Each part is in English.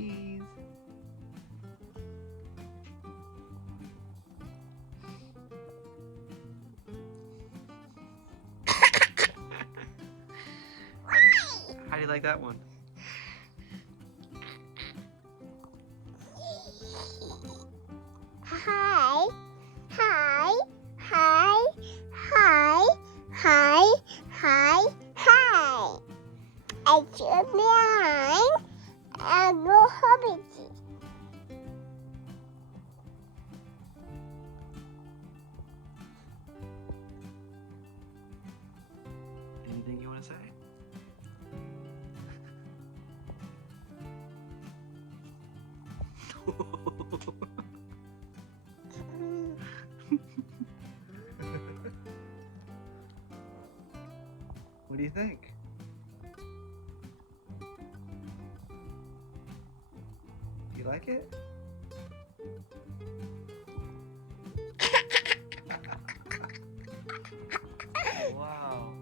cheese. How do you like that one? Hi, hi, hi, hi, hi, hi, hi. It's mine and no hobby. Anything you want to say? What do you think? Do you like it? Wow.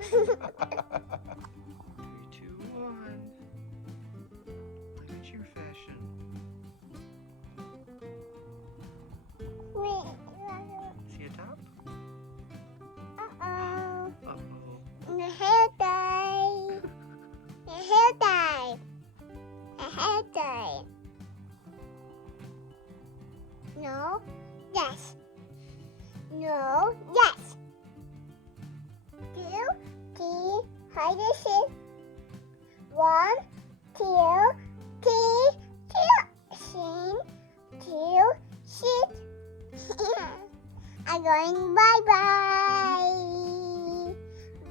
Three, two, one. Look at your fashion. See a top? Uh-oh. Uh-oh. The hair dye. The hair dye. The hair dye. No. Yes. No. Yes. 2, 3, hide the shit. 1, 2, 3, 2, 2, shit. I'm going bye-bye.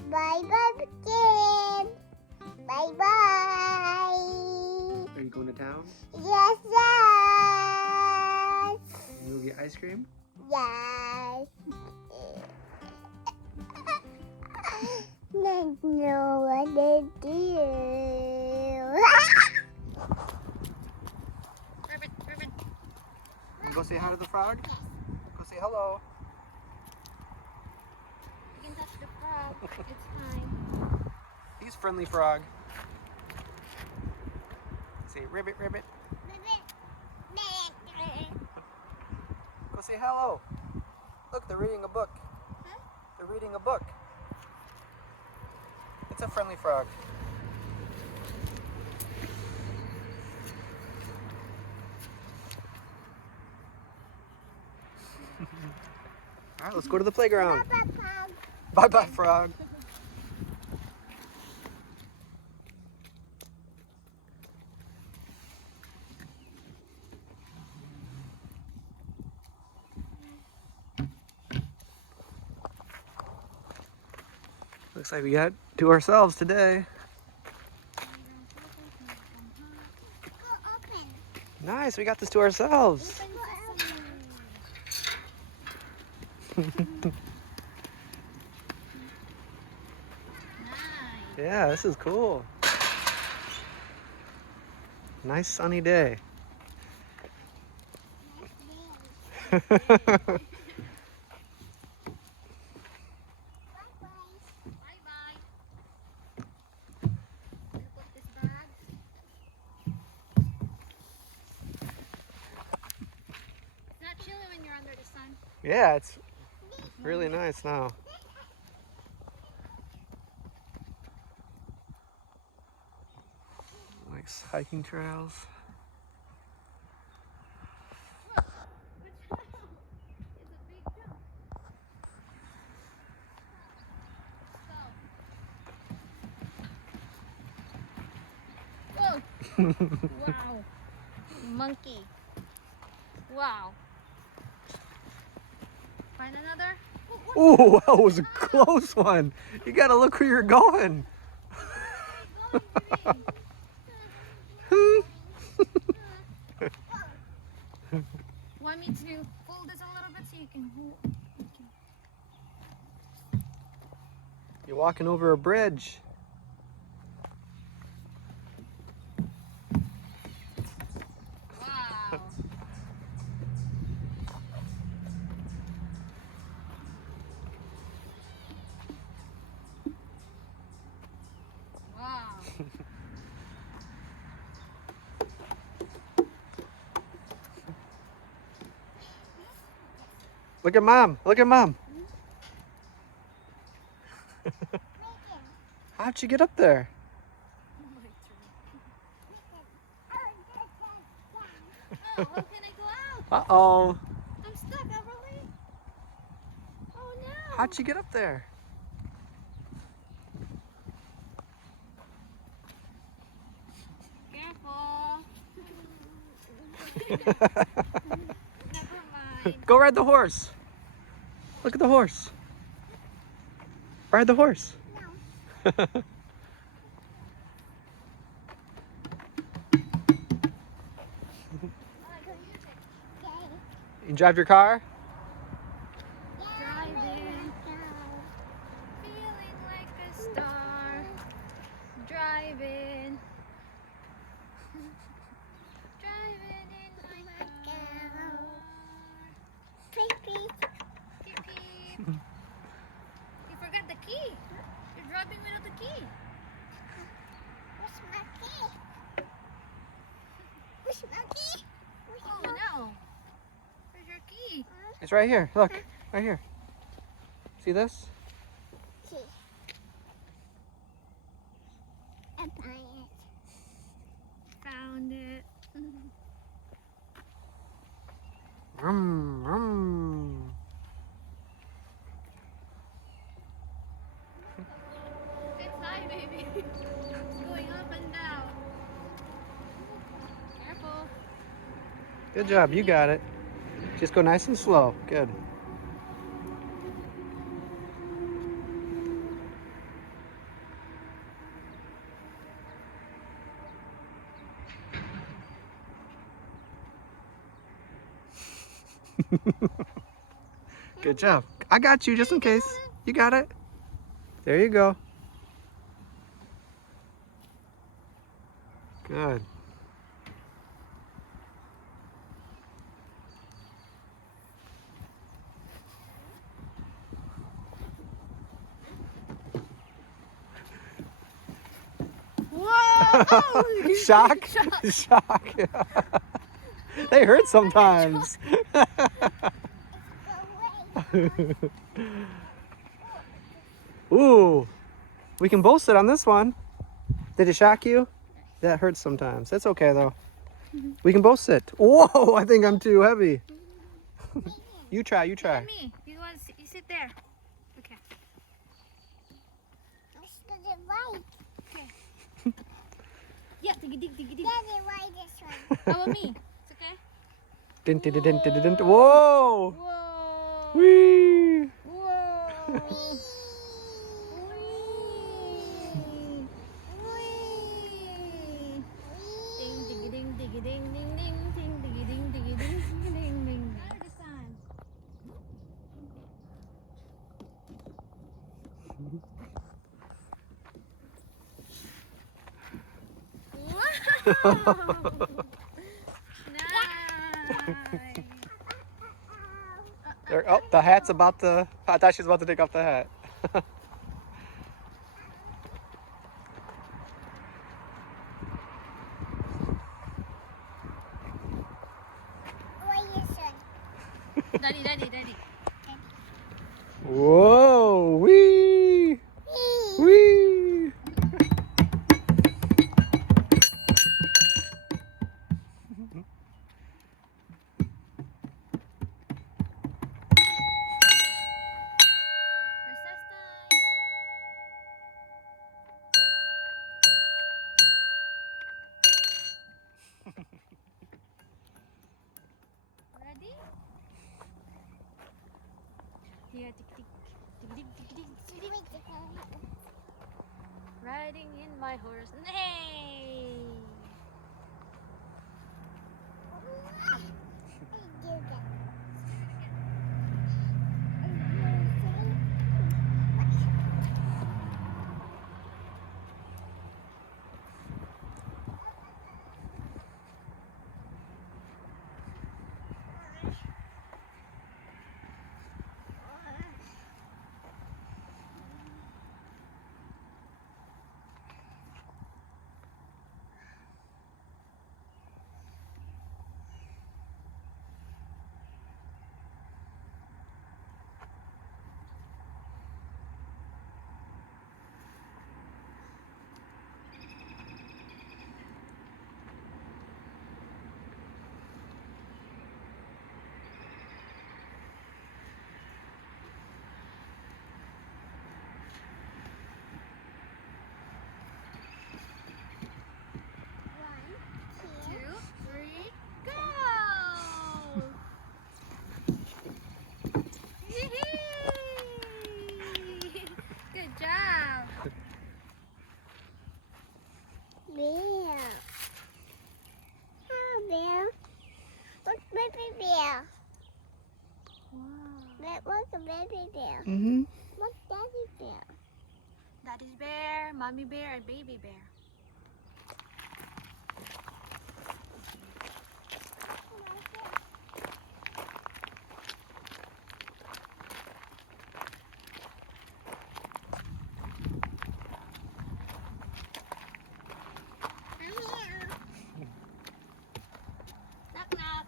Bye-bye, kid. Bye-bye. Are you going to town? Yes, yes. You go get ice cream? Yes. I know what to do. Go say hi to the frog? Go say hello. You can touch the frog. It's fine. He's friendly frog. Say ribbit, ribbit. Go say hello. Look, they're reading a book. Huh? They're reading a book. It's a friendly frog. All right, let's go to the playground. Bye-bye, frog. Looks like we got to ourselves today. Nice, we got this to ourselves. Yeah, this is cool. Nice sunny day. Yeah, it's really nice now. Nice hiking trails. Whoa! Wow. Monkey. Wow. Find another? Ooh, that was a close one. You gotta look where you're going. Want me to fold this a little bit so you can hold? You're walking over a bridge. Wow. Look at mom. Look at mom. How'd you get up there? Oh, how can I go out? Uh-oh. I'm stuck, Everly. Oh no. How'd you get up there? Careful. Never mind. Go ride the horse. Look at the horse. Ride the horse. No. You drive your car? Driving, feeling like a star. Driving, driving in my car. Beep, beep. Beep, beep. You forgot the key. You're driving without the key. Where's my key? Where's my key? Oh no. Where's your key? It's right here. Look, right here. See this? Key. I buy it. Found it. Vroom, vroom. It's high, baby. It's going up and down. Careful. Good job. You got it. Just go nice and slow. Good. Good job. I got you just in case. You got it. There you go. Good. Whoa! Shock? Shock. They hurt sometimes. Ooh, we can both sit on this one. Did it shock you? That hurts sometimes. That's okay though. We can both sit. Whoa, I think I'm too heavy. You try, you try. Me. You sit there. Okay. Let's do the right. Yeah, diggy dig, diggy dig. Daddy, why this one? How about me? It's okay? Dun, dun, dun, dun, dun, dun, dun. Whoa! Whoa! Whee! Whoa! Ding diggy ding diggy ding ding ding ding diggy ding diggy ding ding ding ding. This time. Wow! Nice. There, oh, the hat's about to. I thought she was about to take off the hat. Why you son? Daddy, daddy, daddy. Whoa! Wee! Wee! Recess time. Ready? Yeah, tick tick tick tick tick tick tick. Riding in my horse. Hey! Mm-hmm. What's daddy bear? Daddy's bear, mommy bear, and baby bear. Knock knock.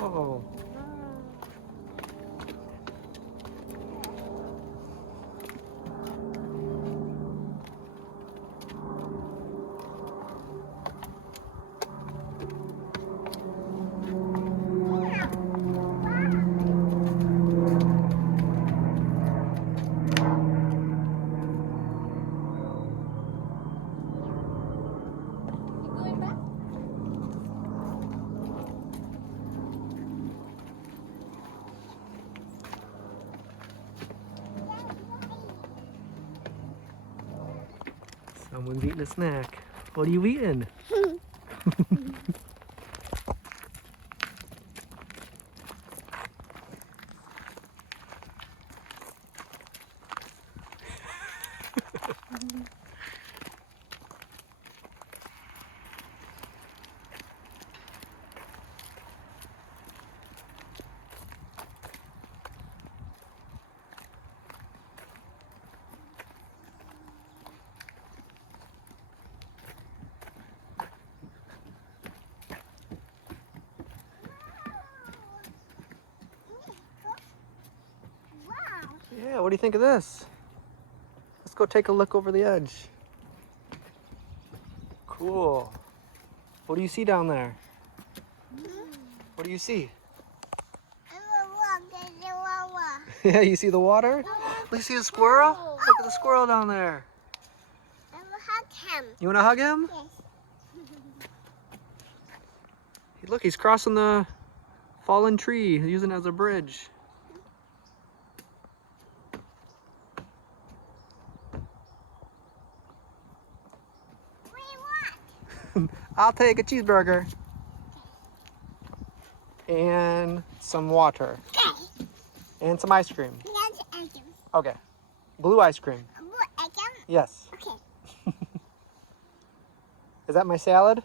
Oh. You going back? Someone's eating a snack. What are you eating? Wow. Yeah, what do you think of this? Let's go take a look over the edge. Cool. What do you see down there? What do you see? Yeah, you see the water? You see the squirrel? Look at the squirrel down there. I will hug him. You want to hug him? Yes. Look, he's crossing the fallen tree, using it as a bridge. I'll take a cheeseburger. And some water. Okay. And some ice cream. That's item. Okay. Blue ice cream. What item? Yes. Okay. Is that my salad?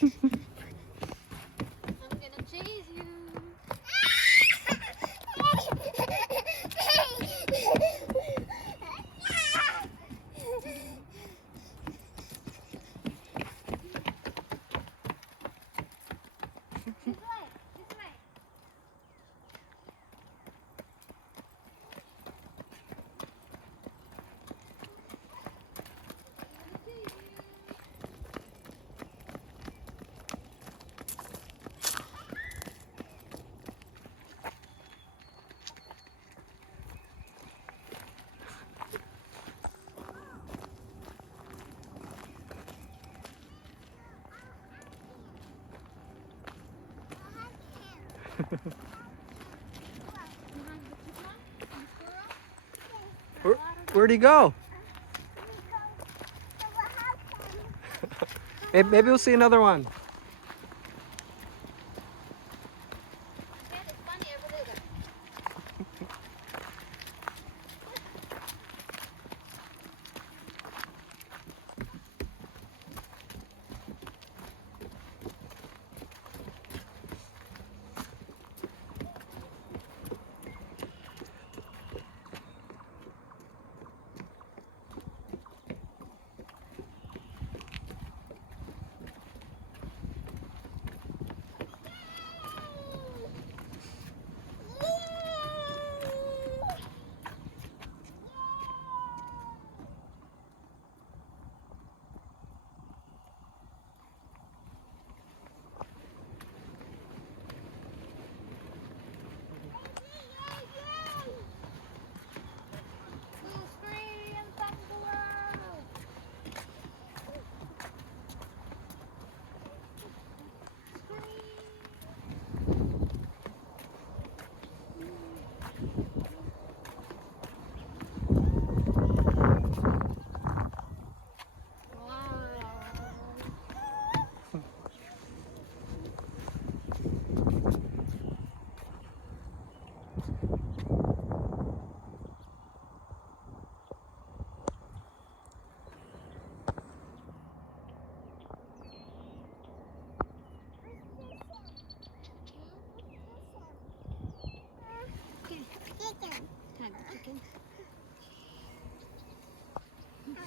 I'm gonna chase you. This way. This way. Where'd he go? Maybe we'll see another one.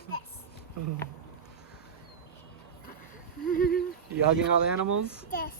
This. You hugging all the animals? This.